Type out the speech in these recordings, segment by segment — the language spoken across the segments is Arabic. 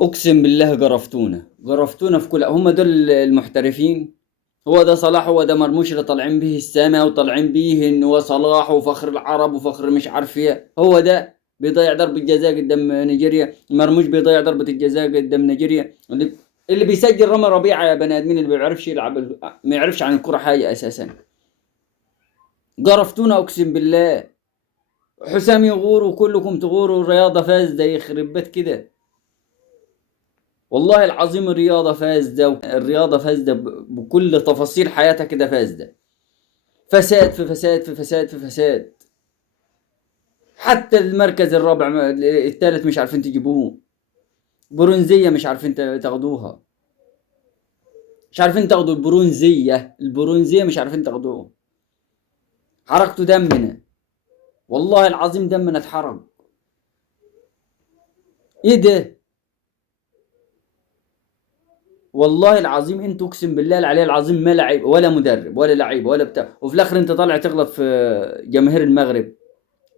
اقسم بالله جرفتونا في كل، هم دول المحترفين. هو ده صلاح، هو ده مرموش اللي طالعين به السما وطالعين به ان هو صلاح وفخر العرب وفخر مش عارف ايه. هو ده بيضيع ضربة جزاء قدام نيجيريا، مرموش بيضيع ضربة الجزاء قدام نيجيريا. اللي بيسجل رامي ربيعة يا بني ادمين، اللي ما بيعرفش يلعب، ما يعرفش عن الكرة حاجة اساسا. جرفتونا اقسم بالله. حسام يغور وكلكم تغوروا، الرياضة فاسدة يخرب بيت كده. والله العظيم الرياضة فاسدة، الرياضة فاسدة بكل تفاصيل حياتها كده فاسدة. فساد في فساد في فساد في فساد. حتى المركز الرابع الثالث مش عارفين تجيبوه. برونزية مش عارفين تاخدوها. مش عارفين تاخدوا البرونزية مش عارفين تاخدوها. حرقتوا دمنا، والله العظيم دمنا اتحرق. ايه ده؟ والله العظيم انتوا اقسم بالله العلي العظيم ما لعيب ولا مدرب ولا لعيب ولا بتاع، وفي الاخر انت طالع تغلط في جماهير المغرب.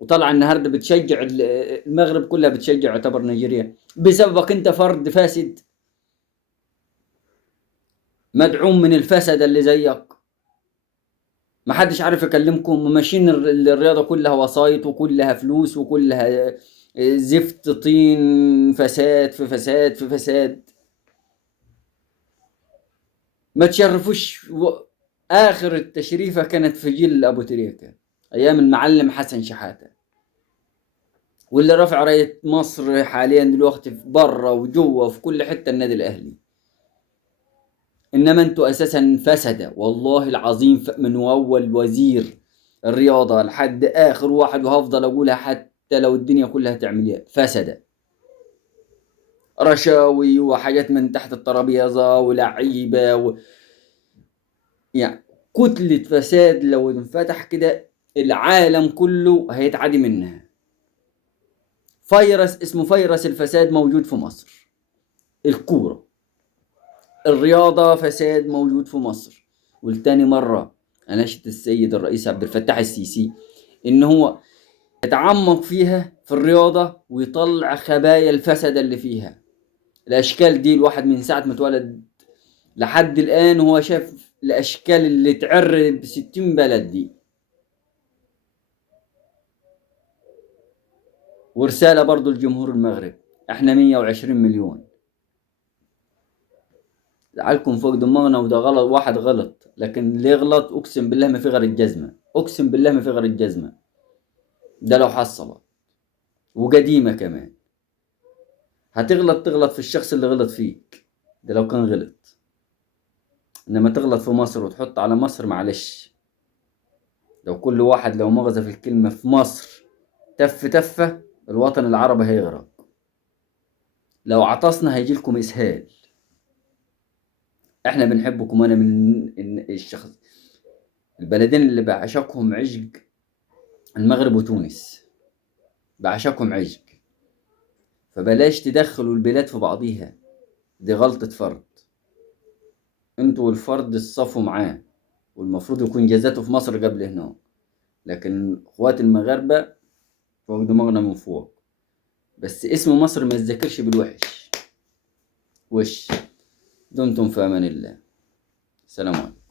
وطالع النهارده بتشجع المغرب كلها بتشجع يعتبر نيجيريا بسببك انت، فرد فاسد مدعوم من الفسد اللي زيك. ما حدش عارف يكلمكم، ماشيين الرياضة كلها وسايط وكلها فلوس وكلها زفت طين، فساد في فساد في فساد. ما تشرفوش آخر التشريفة كانت في جيل أبو تريكة، أيام المعلم حسن شحاتة. واللي رافع راية مصر حاليا دلوقتي في بره وجوه في كل حتة النادي الأهلي. انما انتوا اساسا فسده، والله العظيم من اول وزير الرياضه لحد اخر واحد، وهفضل اقولها حتى لو الدنيا كلها تعمل فسده. رشاوي وحاجات من تحت الترابيزه ولعيبه يعني كتله فساد لو انفتح كده العالم كله هيتعدي منها. فيروس اسمه فيروس الفساد موجود في مصر. الكوره، الرياضة فساد موجود في مصر. والتاني مرة أناشد السيد الرئيس عبد الفتاح السيسي إن هو يتعمق فيها في الرياضة ويطلع خبايا الفساد اللي فيها. الأشكال دي الواحد من ساعة ما اتولد لحد الآن هو شاف الأشكال اللي تعرض ب60 بلد دي. ورسالة برضو لجمهور المغرب، احنا 120 مليون. لعلكم فوق دماغنا، وده غلط، واحد غلط، لكن اللي يغلط اقسم بالله ما في غير الجزمة، اقسم بالله ما في غير الجزمة. ده لو حصل، وقديمة كمان. هتغلط تغلط في الشخص اللي غلط فيك، ده لو كان غلط. انما تغلط في مصر وتحط على مصر، معلش. لو كل واحد لو مغزى في الكلمة في مصر تفة الوطن العربي هيغرق. لو عطسنا هيجيلكم اسهال. احنا بنحبكم، انا من الشخص البلدين اللي بعشقهم عشق المغرب وتونس، بعشقهم عشق. فبلاش تدخلوا البلاد في بعضيها، دي غلطة فرد. انتوا والفرد الصفوا معاه، والمفروض يكون جزاته في مصر قبل هنا. لكن اخوات المغاربة فوق دماغنا من فوق. بس اسم مصر ما يتذكرش بالوحش. وش دمتم في امان الله. سلام عليكم.